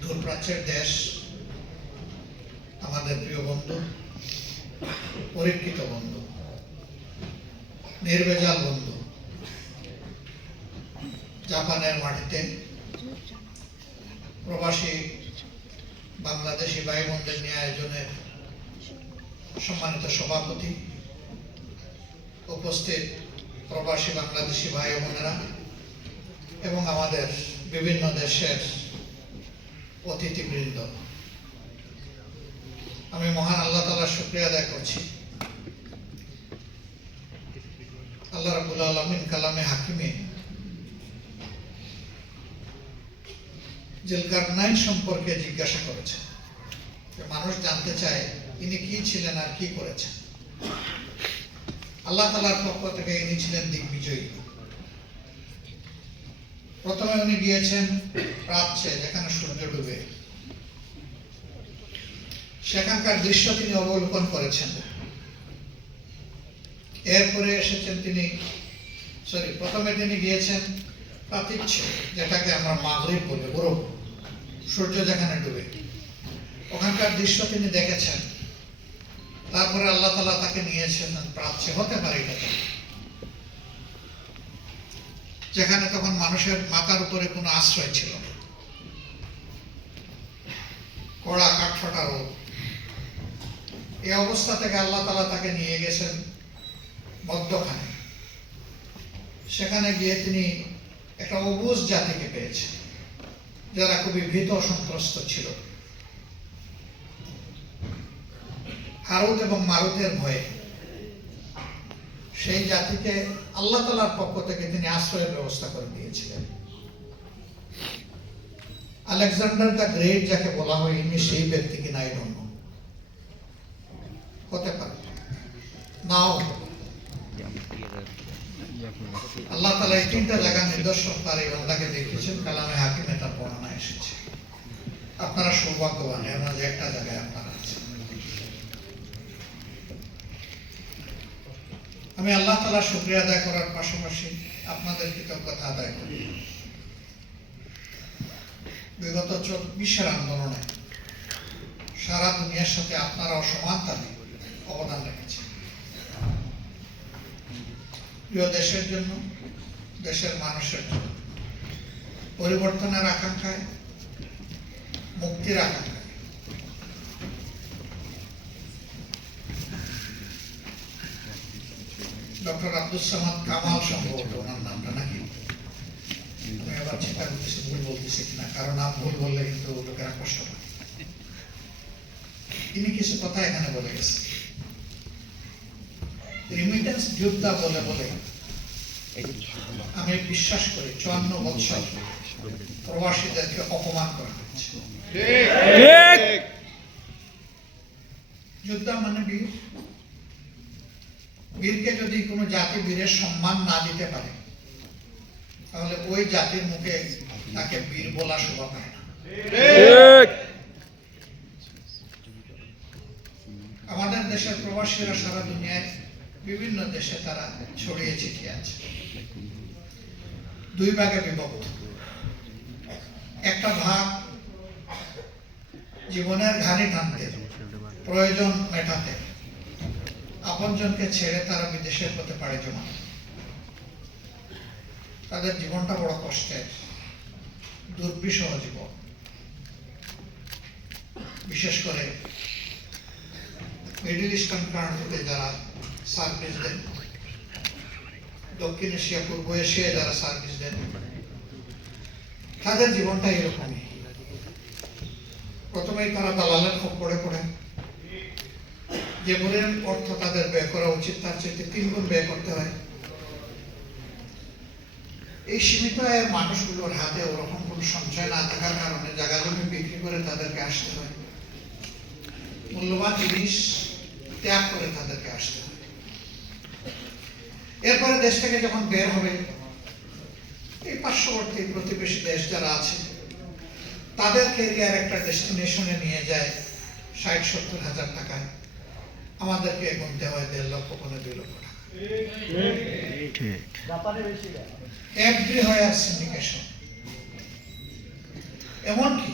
দূরপ্রাচ্যের দেশ আমাদের প্রিয় বন্ধু, পরীক্ষিত বন্ধু, নির্ভেজাল বন্ধু, জাপানের মাটিতে প্রবাসী বাংলাদেশি ভাই বোনদের নিয়ে আয়োজনের সম্মানিত সভাপতি, উপস্থিত প্রবাসী বাংলাদেশি ভাই বোনেরা এবং আমাদের বিভিন্ন দেশের অতিথিবৃন্দ, আমি মহান আল্লাহ তাআলার শুকরিয়া আদায় করছি। আল্লাহ রাব্বুল আলামিন কালামে হাকিমে জিলকারনাইন সম্পর্কে জিজ্ঞাসা করেছেন। মানুষ জানতে চায় ইনি কি ছিলেন আর কি করেছেন। আল্লাহ তাআলার পক্ষ থেকে ইনি ছিলেন দিগ্বিজয়ী। প্রথমে উনি গিয়েছেন প্রাচ্যে, যেখানে সূর্য ডুবে, সেখানকার দৃশ্য তিনি অবলোকন করেছেন। এরপরে এসেছেন প্রথমে তিনি গিয়েছেন প্রাচ্যে, যেটাকে আমরা মাগরিব বলি, গরব, সূর্য যেখানে ডুবে, ওখানকার দৃশ্য তিনি দেখেছেন। তারপরে আল্লাহ তাআলা তাকে নিয়েছেন প্রাচ্যে, হতে পারে এটা, যেখানে তখন মানুষের মাথার উপরে কোনো আশ্রয় ছিল না, কড়া কাঠফাটা রোদ। এই অবস্থা থেকে আল্লাহ তাআলা তাকে নিয়ে গেছেন মধ্যখানে। সেখানে গিয়ে তিনি একটা অবুঝ জাতিকে পেয়েছেন, যারা খুবই ভীত সন্ত্রস্ত ছিল। হারুত এবং মারুতের ভয়ে সেই জাতিকে আল্লাহ তাআলার পক্ষ থেকে তিনি আশ্রয়ের ব্যবস্থা করে দিয়েছিলেন। আলেকজান্ডার দ্য গ্রেট যাকে বলা হয়, ইনি সেই ব্যক্তি কিনা এই জন্য হতে পারে, নাও। আল্লাহ তাআলা এই তিনটা জায়গা নিদর্শন তার এই বান্দাকে দেখিয়েছেন। কালামে হাকিমে তার বর্ণনা এসেছে। আপনারা সৌভাগ্যবান, এর মাঝে একটা জায়গায় আপনারা আছেন। আমি আল্লাহ তাআলার শুকরিয়া আদায় করার পাশাপাশি আপনাদের কৃতজ্ঞতা আদায় করি। বিগত 24 আন্দোলনে সারা দুনিয়ার সাথে আপনারাও সমানতালে অবদান রেখেছেন। প্রিয় দেশের জন্য, দেশের মানুষের জন্য, পরিবর্তনের আকাঙ্ক্ষায়, মুক্তির আকাঙ্ক্ষায়। ডক্টর আব্দুস সামাদ কামাল সম্ভবত ওনার নামটা, নাকি? আমি আবার চিন্তা করতেছি ভুল বলতেছি কিনা, কারণ নাম ভুল বললে কিন্তু লোকেরা কষ্ট পায়। তিনি কিছু কথা এখানে বলে গেছে। রিমিটেন্স যোদ্ধা বলে বলে আমি বিশ্বাস করি 54 বছর প্রবাসীদেরকে অপমান করা হয়েছে। যোদ্ধা মানে বীর। বীরকে যদি কোনো জাতি বীরের সম্মান না দিতে পারে, তাহলে ওই জাতির মুখে তাকে বীর বলা শোভা পায় না। আমাদের দেশের প্রবাসীরা সারা দুনিয়ায় বিভিন্ন দেশে তারা ছড়িয়ে ছিটিয়ে আছে। দুই ভাগে বিভক্ত। একটা ভাগ জীবনের ঘানি টানতে, প্রয়োজন মেটাতে আপনজনকে ছেড়ে তারা বিদেশের পথে পাড়ি জমান। তাদের জীবনটা বড় কষ্টের, দুর্বিষহ জীবন। বিশেষ করে মিডল ইস্টার্ন কান্ট্রিতে যারা সার্ভিস দেন, দক্ষিণ এশিয়া, পূর্ব এশিয়ায় যারা সার্ভিস দেন, তাদের জীবনটা এরকমই। প্রথমেই তারা দালালের খপ্পরে পড়ে। যে পরিমাণ অর্থ তাদের ব্যয় করা উচিত, তার চেয়ে 3 গুণ ব্যয় করতে হয়। এই সীমিত আয়ের মানুষগুলোর হাতে ওরকম কোন সঞ্চয় না থাকার কারণে জায়গা জমি বিক্রি করে তাদেরকে আসতে হয়। মূল্যবান জিনিস ত্যাগ করে তাদেরকে আসতে হয়। এরপরে দেশ থেকে যখন বের হবে, এই পার্শ্ববর্তী প্রতিবেশী দেশ যারা আছে, তাদের ক্যারিয়ার একটা ডেস্টিনেশনে নিয়ে যায় 60-70 হাজার টাকায়। আমাদেরকে গুনতে হয় 1.5 লক্ষ, 2 লক্ষ টাকা। Everywhere syndication. এমনকি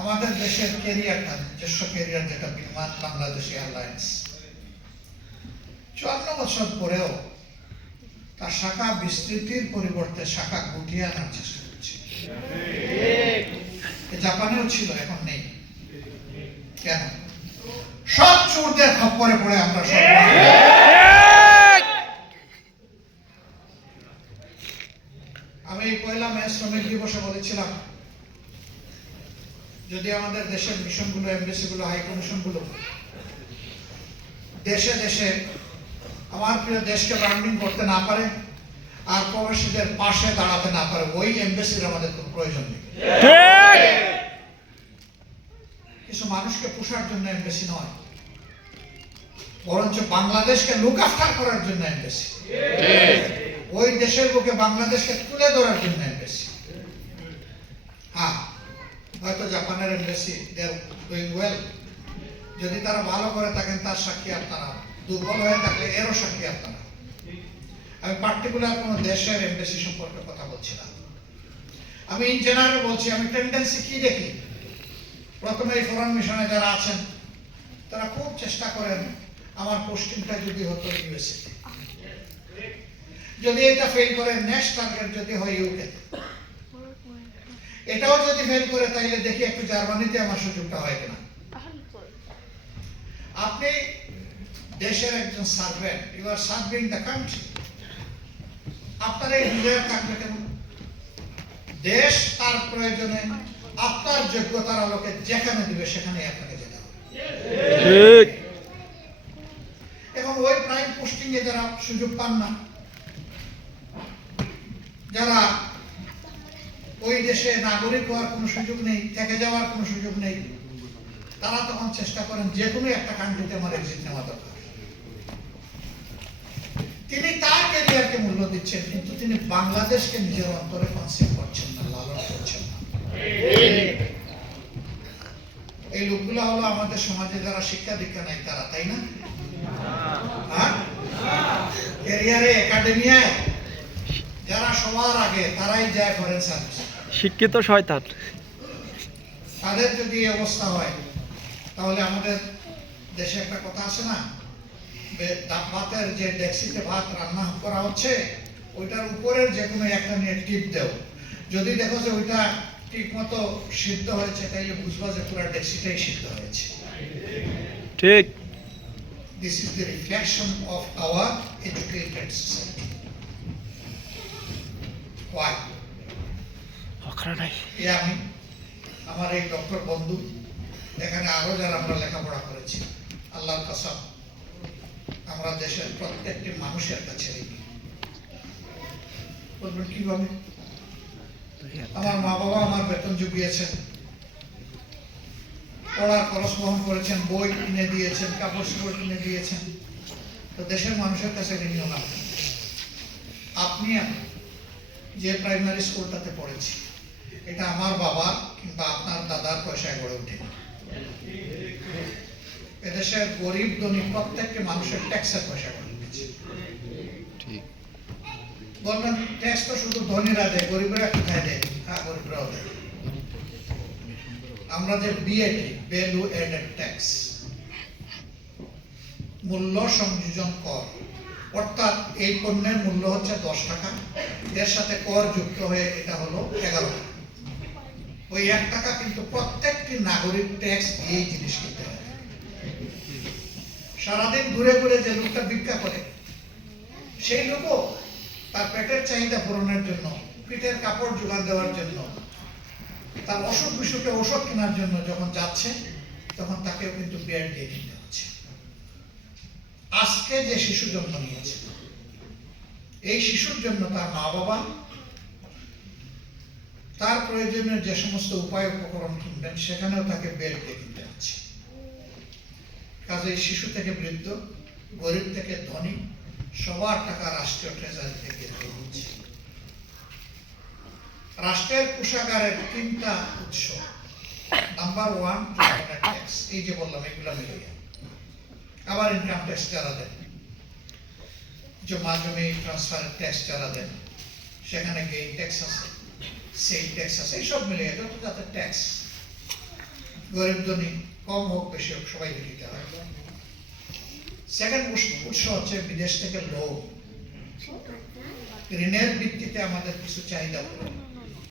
আমাদের দেশের ক্যারিয়ারটা, নিজস্ব ক্যারিয়ার যেটা বিমান বাংলাদেশ এয়ারলাইন্স, 54 বছর পরেও তার শাখা বিস্তৃতির পরিবর্তে শাখা গুটিয়ে আনার চেষ্টা করছে। জাপানেও ছিল, এখন নেই। কেন? সব চোরদের খপ্পরে পড়ে আমরা সব। আমি 1 মে শ্রমিক দিবসে বলেছিলাম, যদি আমাদের দেশের মিশনগুলো, এমবেসিগুলো, হাই কমিশনগুলো দেশে দেশে আমার প্রিয় দেশকে ব্র্যান্ডিং করতে না পারে আর প্রবাসীদের পাশে দাঁড়াতে না পারে, ওই এমবেসির আমাদের কোনো প্রয়োজন নেই। কিছু মানুষকে পোষার জন্য এমবেসি নয়, বরঞ্চ বাংলাদেশকে লুক আফটার করার জন্য এমবেসি, ওই দেশের বুকে বাংলাদেশকে তুলে ধরার জন্য এমবেসি। হ্যাঁ, হয়তো জাপানের embassy they are doing well, যদি তারা ভালো করে থাকেন তার সাক্ষী আপনারা, দুর্বল হয়ে থাকলে এরও সাক্ষী আপনারা। আমি পার্টিকুলার কোনো দেশের এমবেসি সম্পর্কে কথা বলছি না, আমি ইন জেনারেল বলছি। আমি টেন্ডেন্সি কি দেখি, প্রথমে এই ফরেন মিশনে যারা আছেন তারা খুব চেষ্টা করেন আমার পোস্টিংটা যদি হতো ইউএসএ, যদি এটা ফেল করে নেক্সট টার্গেট যদি হয় ইউকে, এটাও যদি ফেল করে তাইলে দেখি একটু জার্মানিতে আমার সুযোগটা হয় কিনা। আপনি দেশের একজন servant, you are serving the country, আপনার এই ডিজায়ার থাকবে কেন? দেশ তার প্রয়োজনে আপনার যোগ্যতার আলোকে যেখানে দিবে সেখানে আপনাকে যেতে হবে। এবং ওই প্রাইম পোস্টিং এ যারা সুযোগ পান না, যারা ওই দেশে নাগরিক হওয়ার কোনো সুযোগ নেই, থেকে যাওয়ার কোনো সুযোগ নেই, তারা তখন চেষ্টা করেন যে কোনো একটা কান্ট্রিতে আমার এক্সিট নেওয়া দরকার। তিনি তার ক্যারিয়ারকে মূল্য দিচ্ছেন, কিন্তু তিনি বাংলাদেশকে নিজের অন্তরে কনসেপ্ট করছেন না, লালন করছেন না। এই লোকগুলো হলো আমাদের সমাজে যারা শিক্ষা দীক্ষা নাই তারা, তাই না? ক্যারিয়ারে একাডেমিয়ায় যারা সবার আগে তারাই যায় ফরেন সার্ভিস, শিক্ষিত শয়তান। তাদের যদি এই অবস্থা হয় তাহলে আমাদের দেশে একটা কথা আছে না, ভাতের যে ডেক্সিতে ভাত রান্না করা হচ্ছে ওইটার উপরের যে কোনো একটা নিয়ে টিপ দেও, যদি দেখো যে ওইটা ঠিক মতো সিদ্ধ হয়েছে তাইলে বুঝবা যে পুরো ডেক্সিটাই সিদ্ধ হয়েছে। ঠিক। This is the reflection of our educated society. Why? আমি আমার এই ডক্টর বন্ধু, এখানে আরো যারা আমরা লেখাপড়া করেছি, আল্লাহর কসম আমরা দেশের প্রত্যেকটি মানুষের কাছে বলবেন কিভাবে? আমার মা বাবা আমার বেতন জুগিয়েছেন, পড়ার খরচ বহন করেছেন, বই কিনে দিয়েছেন, কাপড় চোপড় কিনে দিয়েছেন, তো দেশের মানুষের কাছে ঋণী না। আপনি যে প্রাইমারি স্কুলটাতে পড়েছি এটা আমার বাবা কিংবা আপনার দাদার পয়সায় গড়ে ওঠে। এদেশের গরিব ধনী প্রত্যেকটি মানুষের ট্যাক্সের পয়সা গড়ে উঠেছে। বলবেন ট্যাক্স তো শুধু ধনীরা দেয়, গরিবরা কোথায় দেয়? হ্যাঁ, গরিবরাও দেয়। আমরা যে বিএটি, ভ্যালু অ্যাডেড ট্যাক্স, মূল্য সংযোজন কর, অর্থাৎ এই পণ্যের মূল্য হচ্ছে 10 টাকা, এর সাথে কর যুক্ত হয়ে এটা হলো 11 টাকা। ওই 1 টাকা কিন্তু প্রত্যেকটি নাগরিক ট্যাক্স দিয়েই জিনিস কিনতে হয়। সারাদিন ঘুরে ঘুরে যে লোকটা ভিক্ষা করে সেই লোকও তার পেটের চাহিদা পূরণের জন্য, পিঠের কাপড় জোগান দেওয়ার জন্য, তার অসুখ বিসুখে ওষুধ কেনার জন্য যখন যাচ্ছে তখন তাকেও কিন্তু বিয়ার দিয়ে কিনতে হচ্ছে। আজকে যে শিশু জন্ম নিয়েছে এই শিশুর জন্য তার মা বাবা তার প্রয়োজনীয় যে সমস্ত উপায় উপকরণ কিনবেন সেখানেও তাকে বেড দিয়ে কিনতে হচ্ছে। কাজে শিশু থেকে বৃদ্ধ, গরিব থেকে ধনী, সবার টাকা রাষ্ট্রীয় ট্রেজারি থেকে হচ্ছে। রাষ্ট্রের কোষাগারের 3টা উৎস, নাম্বার 1 ট্যাক্স, এই যে বললাম এগুলা মিলিয়ে, আবার ইনকাম ট্যাক্স যারা দেন, জমা জমি ট্রান্সফার ট্যাক্স যারা দেন, সেখানে গেইন ট্যাক্স আছে, সেল ট্যাক্স আছে, এইসব মিলিয়ে যত যাতে ট্যাক্স গরিব ধনী কম হোক বেশি হোক সবাইকে দিতে হয়। সেকেন্ড উৎস হচ্ছে বিদেশ থেকে লোন, ঋণের ভিত্তিতে আমাদের কিছু চাহিদা পূরণ।